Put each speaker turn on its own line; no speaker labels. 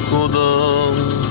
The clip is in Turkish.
korkudan